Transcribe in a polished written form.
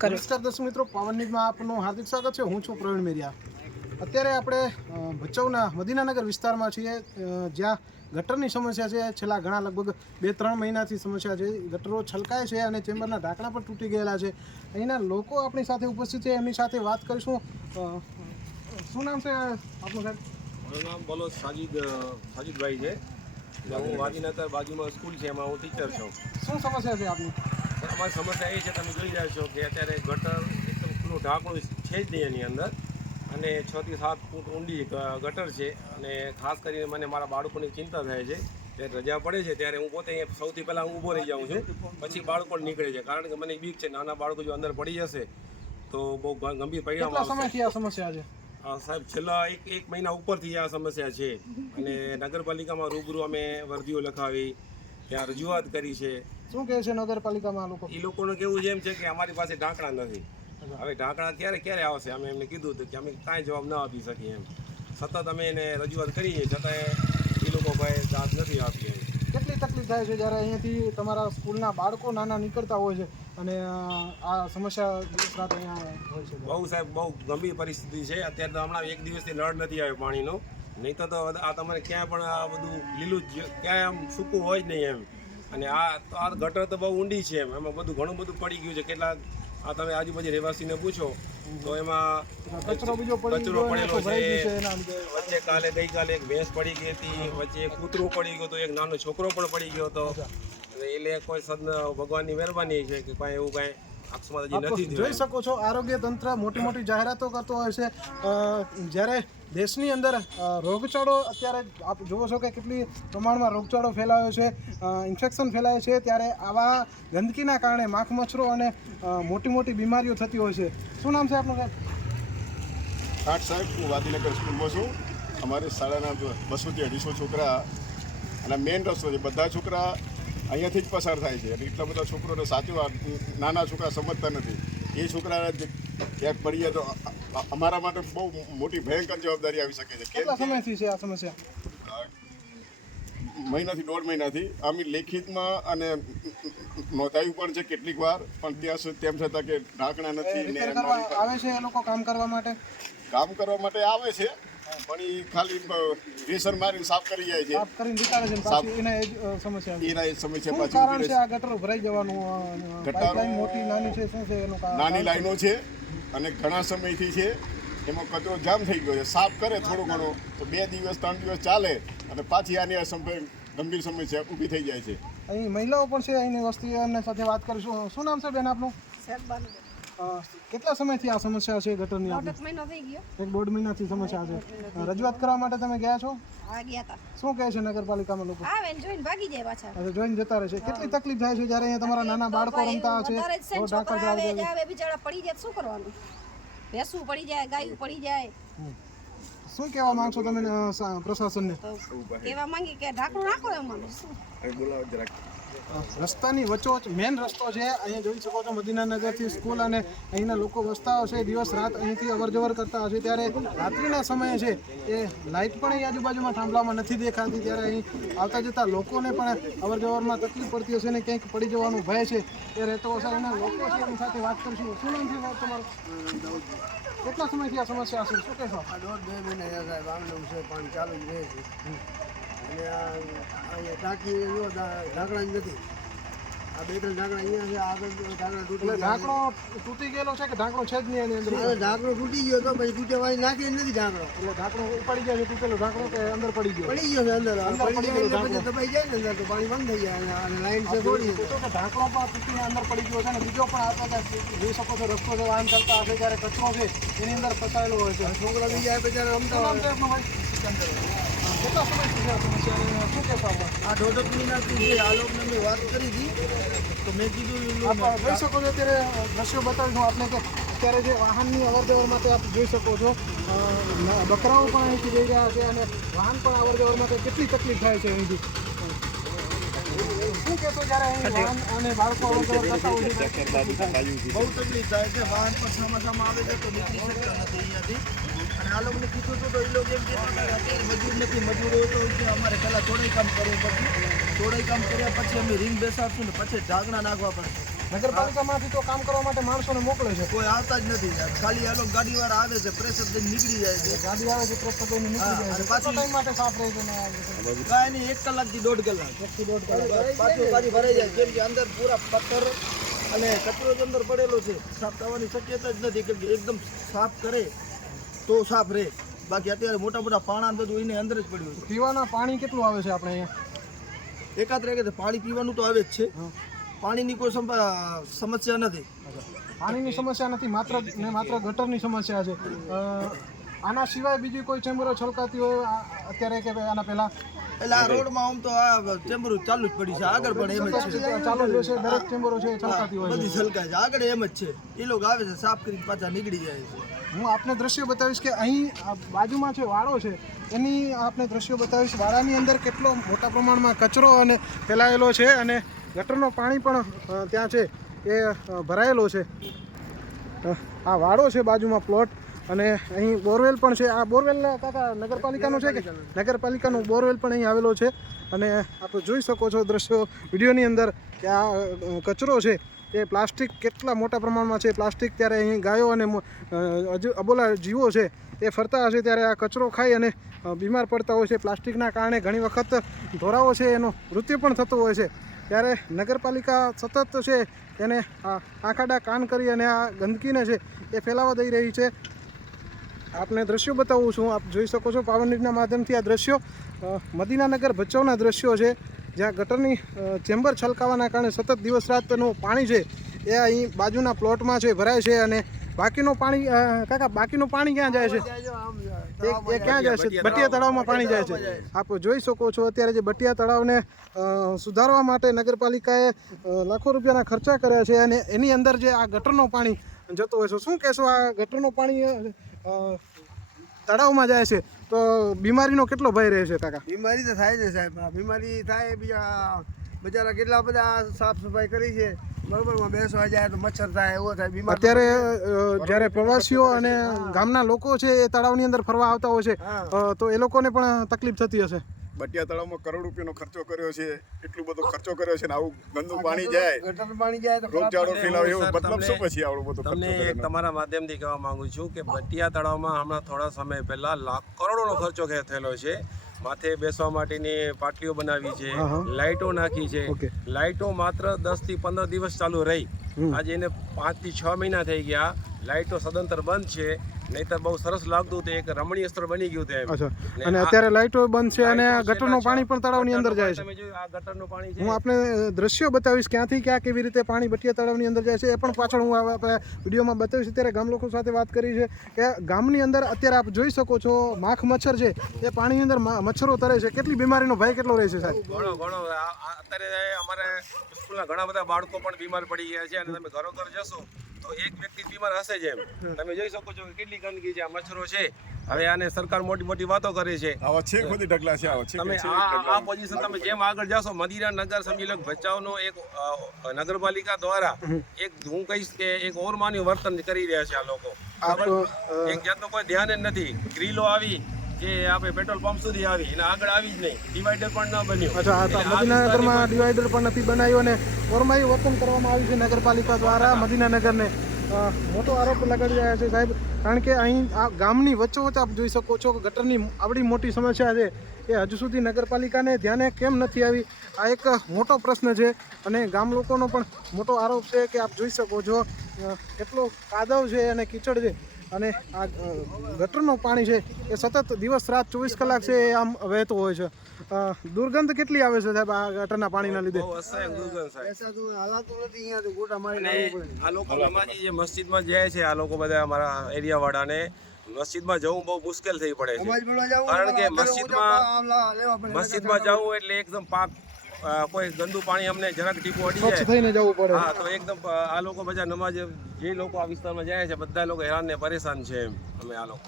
કર્યો। નમસ્કાર દર્શક મિત્રો, પાવન ન્યૂઝમાં આપનું હાર્દિક સ્વાગત છે। હું છું પ્રવીણ મેરિયા। અત્યારે આપણે ભચાઉના મદીનાનગર વિસ્તારમાં છીએ, જ્યાં ગટરની સમસ્યા છે। છેલ્લા ઘણા લગભગ 2-3 મહિનાથી સમસ્યા છે। ગટરો છલકાય છે અને ચેમ્બરના ઢાંકણા પણ તૂટી ગયેલા છે। અહીંના લોકો આપણી સાથે ઉપસ્થિત છે, એમની સાથે વાત કરીશું। શું નામ છે આપનું સાહેબ? મારું નામ બોલો સાજીદભાઈ છે। હું વાદીનગર બાજુમાં સ્કૂલ છે, એમાં હું ટીચર છું। શું સમસ્યા છે આપની? અમારી સમસ્યા એ છે, તમે જોઈ રહ્યા છો કે અત્યારે ગટર એકદમ ખુલ્લું ઢાંકણું છે જ નહીં એની અંદર, અને 6 થી 7 ફૂટ ઊંડી ગટર છે। અને ખાસ કરીને મને મારા બાળકોની ચિંતા થાય છે। ત્યારે રજા પડે છે ત્યારે હું પોતે સૌથી પહેલાં હું ઊભો રહી જાઉં છું, પછી બાળકો નીકળે છે, કારણ કે મને બીક છે નાના બાળકો જો અંદર પડી જશે તો બહુ ગંભીર પરિણામ કેટલા આવશે। સમયથી આ સમસ્યા છે? સાહેબ છેલ્લા એક મહિના ઉપરથી આ સમસ્યા છે, અને નગરપાલિકામાં રૂબરૂ અમે વર્દીઓ લખાવી, ત્યાં રજૂઆત કરી છે। શું કહે છે નગરપાલિકામાં લોકો? એ લોકોનું કેવું છે એમ છે કે અમારી પાસે ઢાંકણા નથી। હવે ઢાંકણા ક્યારે આવશે? અમે એમને કીધું હતું કે અમે કાંઈ જવાબ ન આપી શકીએ એમ। સતત અમે એને રજૂઆત કરીએ છતાંય એ લોકો ભાઈ દાદ નથી આપી એમ। કેટલી તકલીફ થાય છે જ્યારે અહીંયાથી તમારા સ્કૂલના બાળકો નાના નીકળતા હોય છે અને આ સમસ્યા દિવસ રાત અહીંયા હોય છે? બહુ સાહેબ, બહુ ગંભીર પરિસ્થિતિ છે। અત્યારે તો હમણાં 1 દિવસથી નળ નથી આવ્યો પાણીનો, નહીં તો આ તમારે ક્યાંય પણ આ બધું લીલું જ ક્યાંય આમ સૂકું હોય જ નહીં એમ। અને આ ગટર તો બહુ ઊંડી છે એમ, એમાં બધું ઘણું બધું પડી ગયું છે। કેટલાક આ તમે આજુબાજુ રહેવાસીને પૂછો તો એમાં કચરો બીજો કચરો પડેલો છે। એના લીધે વચ્ચે ગઈકાલે એક ભેંસ પડી ગઈ હતી, વચ્ચે એક કૂતરું પડી ગયું હતું, એક નાનો છોકરો પણ પડી ગયો હતો। એટલે કોઈ ભગવાનની મહેરબાની છે કે કાંઈ એવું કાંઈ અકસ્માત હજી નથી થયું। જોઈ શકો છો, આરોગ્ય તંત્ર મોટી મોટી જાહેરાતો કરતો હોય છે, જ્યારે દેશની અંદર રોગચાળો અત્યારે આપ જુઓ છો કે કેટલી પ્રમાણમાં રોગચાળો ફેલાયો છે, ઇન્ફેક્શન ફેલાય છે, ત્યારે આવા ગંદકીના કારણે માખ મચ્છરો અને મોટી મોટી બીમારીઓ થતી હોય છે। શું નામ છે આપનું સાહેબ? આઠ સાહેબ, હું વાદીનગર સ્કૂલમાં છું। અમારી શાળાના 200 થી 250 છોકરા, અને મેઇન રસ્તો છે, બધા છોકરા અહીંયાથી જ પસાર થાય છે। અને એટલા બધા છોકરોને સાચવા નાના છોકરા સમજતા નથી। એ છોકરાને ક્યાંક પડીએ તો અમારા માટે બહુ મોટી ભયંકર જવાબદારી આવી શકે છે। કેટલા સમયથી છે આ સમસ્યા? મહિનાથી 1.5 મહિનાથી અમે લેખિતમાં અને નોંધાયું પણ છે કેટલીક વાર, પણ તેમ છતાં કે ઢાંકણા નથી ને રિપેર કરવા આવે છે એ લોકો કામ કરવા માટે? કામ કરવા માટે આવે છે, પણ એ ખાલી પ્રેશર મારીને સાફ કરી જાય છે, સાફ કરીને નીકાળે છે, પાછી એના એ જ સમસ્યા. એના એ સમસ્યા શું પાછી કારણ છે આ ગટરો ભરાઈ જવાનું? પાઇપલાઇન મોટી નાની છે, શું છે એનું કારણ? નાની લાઈનો છે અને ઘણા સમયથી છે, એમાં કચરો જામ થઈ ગયો છે। સાફ કરે થોડું ઘણું તો 2 દિવસ 3 દિવસ ચાલે, અને પાછી આની ગંભીર સમસ્યા ઊભી થઈ જાય છે। અહીં મહિલાઓ પણ છે, અહીંની વસ્તી, એમની સાથે વાત કરીશું। શું નામ છે બેન આપનું? કેટલા સમયથી આ સમસ્યા છે ગટરની? 1.5 મહિનો થઈ ગયો। 1.5 મહિનાથી સમસ્યા છે। રજૂઆત કરવા માટે તમે ગયા છો? આ ગયા તા, શું કહે છે નગરપાલિકામાં લોકો? આવે ને જોઈને ભાગી જાય પાછા। અરે જોઈને જતા રહે છે। કેટલી તકલીફ થાય છે જ્યારે અહીંયા તમારા નાના બાળકો રમતા છે? વધારે જ છે ને, તો ઢાંકણ છોકરા આવે જાળવી જાવે, બિચારા પડી જાય તો શું કરવાનું? ભેંસું પડી જાય, ગાયું પડી જાય, શું કહેવા માંગશો તમે પ્રશાસનને? તો કેવા માંગી કે ઢાંકણું નાખો એમાં। રસ્તાની વચ્ચોવચ મેન રસ્તો છે, અહીંયા જોઈ શકો છો મદીનાનગરથી સ્કૂલ, અને અહીંના લોકો વસતા હશે, દિવસ રાત અહીંથી અવર જવર કરતા હશે, ત્યારે રાત્રિના સમયે છે એ લાઇટ પણ અહીં આજુબાજુમાં થાંભલામાં નથી દેખાતી, ત્યારે અહીં આવતા જતા લોકોને પણ અવર જવરમાં તકલીફ પડતી હશે ને ક્યાંક પડી જવાનું ભય છે એ રહેતો હશે। અહીંના લોકો છે એની સાથે વાત કરીશું। શું નામ છે સાહેબ તમારું? કેટલા સમયથી આ સમસ્યા હશે, શું કહેશો? 1.5 મહિના સાહેબ આમનું છે, પાણી ચાલુ જ રહે છે, અને અહીંયા ટાંકી ઢાંકણા જ નથી। આ 2-3 ઢાંકણા અહીંયા છે, આગળ ઢાંકણા તૂટી એટલે ઢાંકણો તૂટી ગયેલો છે કે ઢાંકણો છે જ નહીં એની અંદર? ગયા। ઢાંકણો તૂટી ગયો તો પછી તૂટેવાળી નાખી નથી ઢાંકણો, એટલે ઢાંકણો ઉપાડી ગયા છે, તૂટેલો ઢાંકણો કે અંદર પડી ગયો? પડી ગયો છે અંદર। અંદર પડી પડી ગયો ગયો એટલે પછી દબાઈ જાય ને અંદર તો પાણી બંધ થઈ જાય, અને લાઈન છે થોડી। તો કે ઢાંકણો પણ તૂટીને અંદર પડી ગયો છે, અને બીજો પણ આપણે જોઈ શકો છો રસ્તો છે, વાહન ચાલતા હશે ત્યારે કચરો છે એની અંદર ફસાયેલો હોય છે। છોકરા બી જાય બિચારા શું નામ છે રમતા આપનું ભાઈ? કેટલા સમયથી છે આ સમસ્યા? શું કહેશો આપણે? આ 1.5 મહિનાથી જે આ લોકોને મેં વાત કરી હતી, તો મેં કીધું આપ જોઈ શકો છો અત્યારે દ્રશ્યો બતાવીશું આપને કે અત્યારે જે વાહનની અવર જવર માટે આપ જોઈ શકો છો, બકરાઓ પણ અહીંથી જઈ રહ્યા છે, અને વાહન પણ અવર જવર માટે કેટલી તકલીફ થાય છે અહીંથી। શું કહેશો જ્યારે અહીં વાહન અને બાળકો અવર જવર કરતા હોય છે? બહુ તકલીફ થાય છે। વાહન પણ સામા આવે છે તો નીકળી શકતા નથી અહીંયાથી। અને આ લોકોને કીધું હતું તો એ લોકો એમ કહેતા હતા કે અત્યારે મજૂર નથી, મજૂરો તો કે અમારે પહેલાં થોડાઈ કામ કરવું પડશે, થોડાઈ કામ કર્યા પછી અમે રીંગ બેસાડશું ને પછી ઢાંકણા નાખવા પડશે। નગરપાલિકામાંથી તો કામ કરવા માટે માણસોને મોકલે છે, કોઈ આવતા જ નથી સાહેબ. ખાલી આ લોકો ગાડીવાળા આવે છે, પ્રેશર દઈને નીકળી જાય છે. ગાડી આવે છે પ્રેસ કરીને નીકળી જાય છે. કેટલો ટાઈમ માટે સાફ રહે છે ને કાંઈ નહીં, 1 કલાકથી 1.5 કલાક. 1 થી 1.5 કલાક? પાછું ગાડી ભરાઈ જાય, કેમ કે અંદર પૂરા પથ્થર અને કચરો જ અંદર પડેલો છે. સાફ થવાની શક્યતા જ નથી, કેમ કે એકદમ સાફ કરે તો સાફ રહે. બાકી અત્યારે મોટા મોટા પાણા ને બધું એને અંદર જ પડ્યું છે. પીવાના પાણી કેટલું આવે છે આપણે અહીંયા? એકાદ રહે કે પાણી પીવાનું તો આવે જ છે. પાણીની કોઈ સમસ્યા નથી. પાણીની સમસ્યા નથી, માત્ર ને માત્ર ગટરની સમસ્યા છે. આના સિવાય બીજી કોઈ ચેમ્બરો છલકાતી હોય અત્યારે કે આના પહેલા? એટલે આ રોડમાં આમ તો આ ચેમ્બર ચાલુ જ પડી છે, આગળ પણ એમ જ છે. ચાલુ જ છે, દરેક ચેમ્બરો છે એ છલકાતી હોય છે. બધી છલકાય છે, આગળ એમ જ છે. એ લોકો આવે છે, સાફ કરીને પાછા નીકળી જાય છે. હું આપને દ્રશ્યો બતાવીશ કે અહીં આ બાજુમાં જે વાડો છે એની આપને દ્રશ્યો બતાવીશ. વાડાની અંદર કેટલો મોટા પ્રમાણમાં કચરો અને ફેલાયેલો છે અને ગટરનો પાણી પણ ત્યાં છે એ ભરાયેલો છે. આ વાડો છે બાજુમાં પ્લોટ અને અહીં બોરવેલ પણ છે. આ બોરવેલ કાકા નગરપાલિકાનો છે કે? નગરપાલિકાનો બોરવેલ પણ અહીં આવેલો છે અને આપ જોઈ શકો છો દ્રશ્યો વિડીયોની અંદર કે આ કચરો છે એ પ્લાસ્ટિક કેટલા મોટા પ્રમાણમાં છે. પ્લાસ્ટિક ત્યારે અહીં ગાયો અને અબોલા જીવો છે એ ફરતા હશે ત્યારે આ કચરો ખાઈ અને બીમાર પડતા હોય છે. પ્લાસ્ટિકના કારણે ઘણી વખત ઢોરાઓ છે એનું મૃત્યુ પણ થતું હોય છે. ત્યારે નગરપાલિકા સતત છે એને આંખાડા કાન કરી અને આ ગંદકીને છે એ ફેલાવા દઈ રહી છે. આપને દ્રશ્યો બતાવું છું, આપ જોઈ શકો છો પાવન ન્યૂઝના માધ્યમથી. આ દ્રશ્યો મદીનાનગર ભચાઉના દ્રશ્યો છે જ્યાં ગટરની ચેમ્બર છલકાવાના કારણે સતત દિવસ રાતનું પાણી છે એ અહીં બાજુના પ્લોટમાં છે ભરાય છે અને બાકીનું પાણી કાકા બાકીનું પાણી ક્યાં જાય છે? એ ક્યાં જાય છે? બટિયા તળાવમાં પાણી જાય છે. આપ જોઈ શકો છો અત્યારે જે બટિયા તળાવને સુધારવા માટે નગરપાલિકાએ લાખો રૂપિયાના ખર્ચા કર્યા છે અને એની અંદર જે આ ગટરનો પાણી જતો હોય છે. શું કહેશો, આ ગટરનું પાણી તળાવમાં જાય છે તો બીમારીનો કેટલો ભય રહે છે કાકા? બીમારી તો થાય છે સાહેબ. બીમારી થાય. બીજા બજારા કેટલા બધા સાફ સફાઈ કરી છે, બરોબરમાં બેસવા જાય તો મચ્છર થાય, એવો થાય. બીમાર અત્યારે જ્યારે પ્રવાસીઓ અને ગામના લોકો છે એ તળાવની અંદર ફરવા આવતા હોય છે તો એ લોકોને પણ તકલીફ થતી હશે. બટિયા તળાવમાં કરોડ રૂપિયાનો ખર્ચો કર્યો છે, એટલું બધો ખર્ચો કર્યો છે ને આવું ગંદુ પાણી જાય, ગટર પાણી જાય તો રોગચાળો ફેલાવે, એવો મતલબ શું પછી આવડો બધો તમને ખર્ચો એક તમારા માધ્યમથી કહેવા માંગુ છું કે બટિયા તળાવમાં હમણાં થોડા સમય પહેલા કરોડોનો ખર્ચો થયેલો છે. માથે બેસવા માટેની પાટલીઓ બનાવી છે, લાઇટો નાખી છે. લાઇટો માત્ર 10 થી 15 દિવસ ચાલુ રહી. આજે એને 5 થી 6 મહિના થઈ ગયા. લાઇટો સદંતર બંધ છે. નહીતર બહુ સરસ લાગતું હતું, એક રમણીય સ્થળ બની ગયું હતું. અને અત્યારે લાઇટો બંધ છે અને ગટરનું પાણી પણ તળાવની અંદર જાય છે. તમે જોયું આ ગટરનું પાણી છે. હું આપને દ્રશ્યો બતાવીશ ક્યાંથી ક્યાં કેવી રીતે પાણી બટિયા તળાવની અંદર જાય છે એ પણ પાછળ હું આપણે વિડીયોમાં બતાવીશ. ત્યારે ગામ લોકો સાથે વાત કરી છે કે ગામની અંદર અત્યારે આપ જોઈ શકો છો માખ મચ્છર છે એ પાણીની અંદર મચ્છરો તરે છે. કેટલી બીમારીનો ભય કેટલો રહે છે સાહેબ? ઘણો અત્યારે અમારે સ્કૂલના ઘણા બધા બાળકો પણ બીમાર પડી ગયા છે અને તમે ઘરો જશો તો એક વ્યક્તિ બીમાર હશે જ એમ. તમે જોઈ શકો છો કે કેટલી ગંદકી છે, આ મચ્છરો છે. હવે આને સરકાર મોટી મોટી વાતો કરે છે. આવા છે બધી ઢગલા છે, આવા છે. તમે આ પોઝિશન તમે જેમ આગળ જાશો મદીનાનગર સમજી લો ભચાઉનો એક નગરપાલિકા દ્વારા એક હું કહીશ કે એક ઓરમાની વર્તન કરી રહ્યા છે આ લોકો. એક જાતનો કોઈ ધ્યાન જ નથી. ગ્રીલો આવી કે આપણે પેટ્રોલ પંપ સુધી આવી, એના આગળ આવી જ નહીં. ડિવાઈડર પણ ન બન્યું. મદીનાનગરમાં ડિવાઈડર પણ નથી બનાવ્યું અને ઓરમાયું વર્તન કરવામાં આવ્યું છે નગરપાલિકા દ્વારા મદીનાનગરને. મોટો આરોપ લગાડી રહ્યા છે સાહેબ, કારણ કે અહીં આ ગામની વચ્ચોવચ્ચ આપ જોઈ શકો છો કે ગટરની આવડી મોટી સમસ્યા છે એ હજુ સુધી નગરપાલિકાને ધ્યાને કેમ નથી આવી, આ એક મોટો પ્રશ્ન છે. અને ગામ લોકોનો પણ મોટો આરોપ છે કે આપ જોઈ શકો છો કેટલો કાદવ છે અને કીચડ છે અને આ ગટરનું પાણી છે એ સતત દિવસ રાત 24 કલાક છે એ આમ વહેતું હોય છે. દુર્ગંધ કેટલી આવે છે સાહેબ આ ગટરના પાણીના લીધે? બહુ અસહ્ય દુર્ગંધ સાહેબ. એસા તો હાલાતું નથી. અહીંયાથી ગોટા મારીને અને આવવું પડે. આ લોકો નમાજી જે મસ્જિદમાં જાય છે, આ લોકો બધા અમારા એરિયા વાળાને મસ્જિદમાં જવું બહુ મુશ્કેલ થઈ પડે છે. સમાજ ભણવા જાવું કારણ કે તો મસ્જિદમાં જવું એટલે એકદમ પાક કોઈ ગંદુ પાણી અમને જરાક ટીપું અડી સ્વચ્છ જાય થઈને જવું પડે. હા તો એકદમ આ લોકો બધા નમાજ જે લોકો આ વિસ્તારમાં જાય છે બધા લોકો હેરાન ને પરેશાન છે એમ અમે આ લોકો